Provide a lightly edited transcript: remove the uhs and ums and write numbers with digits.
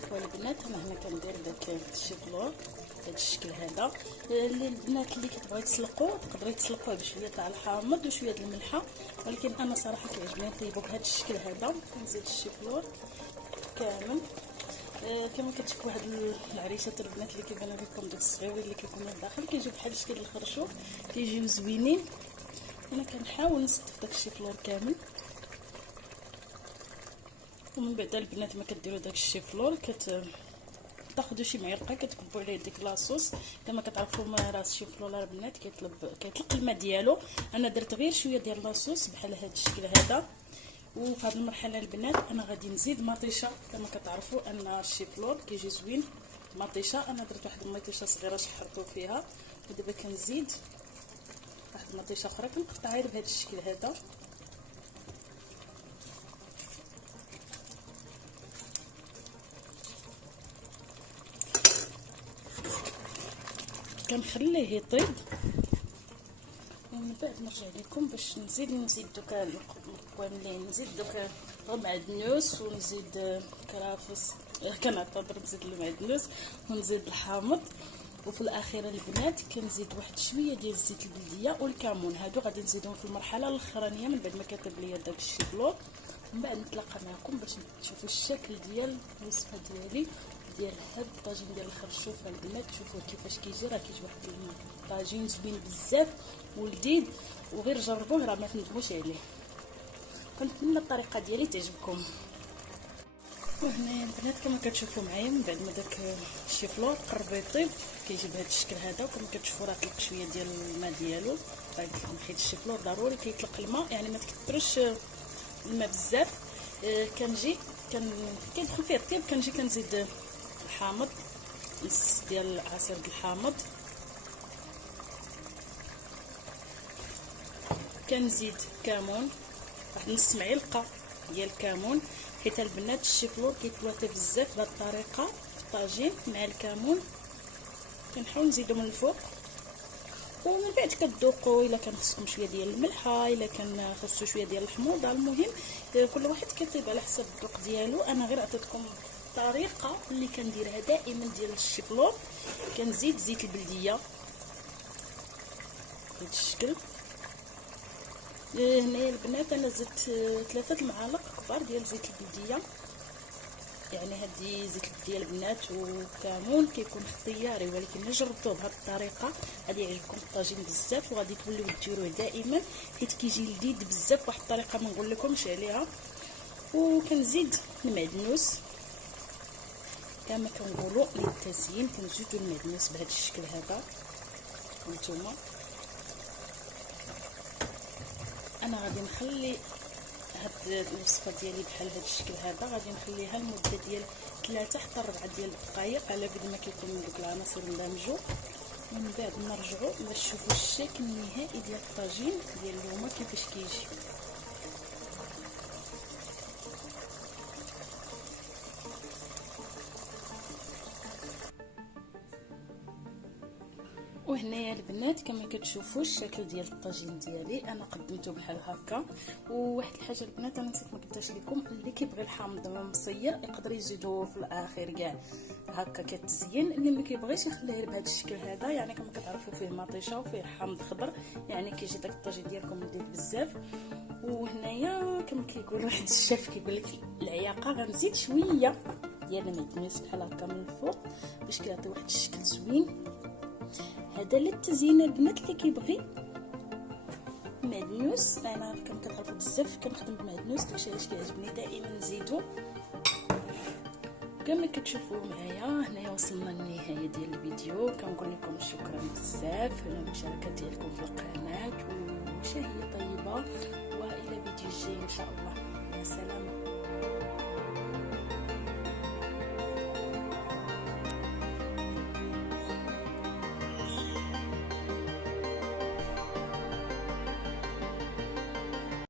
شوفوا البنات انا هنا كندير داك الشيفلور بهذا الشكل هذا. البنات اللي كتبغيو تسلقوه تقدروا تسلقوه بشويه تاع الحامض وشويه د الملحه، ولكن انا صراحه كيعجبني نطيبو بهذا الشكل هذا. كنزيد الشيفلور كامل. كما كتشوفوا هاد العريشات البنات اللي كيبانوا لكم داك الصغيورين اللي كيكونوا لداخل كيجيو بحال شكل الخرشوف، كيجيو زوينين. انا كنحاول نصدق داك الشيفلور كامل، ومن بعد البنات ما كديروا داك الشيفلور تاخذوا شي معلقه كتكبوا عليه ديك لاصوص. كما كتعرفوا راه الشيفلور البنات كيطلق الماء ديالو. انا درت غير شويه ديال لاصوص بحال هذا الشكل هذا. وفي هذه المرحله البنات انا غادي نزيد مطيشه. كما كتعرفوا ان الشيفلور كيجي زوين مطيشه. انا درت واحد المطيشه صغيره شحرتو فيها، ودابا كنزيد واحد المطيشه اخرى كنقطعها غير بهذا الشكل هذا. كنخليه يطيب، ومن بعد نرجع لكم باش نزيد دوك المكونين. نزيد دوك المعدنوس ونزيد كرافس كنعتبر نزيد المعدنوس ونزيد الحامض. وفي الاخير البنات كنزيد واحد شويه ديال الزيت البلديه والكمون. هادو غادي نزيدهم في المرحله الاخرانيه من بعد ما كيطيب ليا داك الشيفلور. من بعد نتلاقى معكم باش تشوفوا الشكل ديال الوصفه ديالي ديال هاد الطاجين ديال الخرشوف البنات. شوفوا كيفاش كيجي، راه كيجي واحد الطاجين زوين بزاف ولذيذ، وغير جربوه راه ما تندموش عليه. كنتمنى الطريقه ديالي تعجبكم. وهنا البنات كما كتشوفوا معايا من بعد ما داك الشيفلور قرب يطيب كيجي بهذا الشكل هذا. وكما كتشوفوا راه طلق شويه ديال الماء ديالو. قلت لكم حيت الشيفلور ضروري كيطلق الماء، يعني ما تكثرش الماء بزاف. كيدخل فيه الطيب كنجي كنزيد الحامض، نص ديال عصير الحامض، كنزيد كمون واحد نص معلقه ديال الكمون، حيت البنات الشيفلور كيتواتى بزاف بهذه الطريقه في الطاجين مع الكمون. كنحاول نزيدو من الفوق، ومن بعد كتذوقوا الا كان خصكم شويه ديال الملحه، الا كان خصو شويه ديال الحموضه. المهم كل واحد كيطيب على حسب الذوق ديالو. انا غير عطيتكم الطريقه اللي كنديرها دائما ديال الشيفلور. كنزيد زيت البلديه بهذا الشكل. هنايا البنات انا زدت 3 المعالق كبار ديال زيت البلديه. يعني هذه زيت البلديه البنات وكمون كيكون اختياري، ولكن الا جربتوه بهذه الطريقه غادي يعجبكم الطاجين بزاف، وغادي توليو ديروه دائما حيت كيجي لذيذ بزاف بواحد الطريقه ما نقول لكمش عليها. وكنزيد المعدنوس كما كنقولوا للتزيين. كنزيدوا المعدنوس بهذا الشكل هذا. هانتوما انا غادي نخلي هاد الوصفه ديالي بحال هاد الشكل هذا، غادي نخليها لمده ديال 3 حتى 4 ديال الدقائق على قد ما كيكونوا دوك العناصر اندمجوا. ومن بعد نرجعوا باش تشوفوا الشكل النهائي ديال الطاجين ديال اليوم كيفاش كيجي. وهنايا البنات كما كتشوفوا الشكل ديال الطاجين ديالي انا قدمته بحال هكا. وواحد الحاجه البنات انا نسيت ما قلتهاش لكم، اللي كيبغي الحامض مصير يقدر يزيدوه في الاخر كاع هكا كتزين. اللي ما كيبغيش يخليه غير بهذا الشكل هذا. يعني كما كتعرفوا فيه مطيشه وفيه حامض خضر، يعني كيجي داك الطاجين ديالكم لذيذ بزاف. وهنايا كما كيقول واحد الشيف كيقول لك العياقه غنزيد شويه ديال المعدنوس بحال هكا من الفوق باش كيعطي واحد الشكل زوين. هذا للتزيين البنات اللي كيبغي معدنوس. انا كما كتعرفوا بزاف كنخدم بمعدنوس، داكشي علاش كيعجبني دائما نزيدو. كما كتشوفوا معايا هنايا وصلنا للنهايه ديال الفيديو. كنقول لكم شكرا بزاف على المشاركه ديالكم في القناه، وشهيه طيبه، والى فيديو جاي ان شاء الله. يا سلام.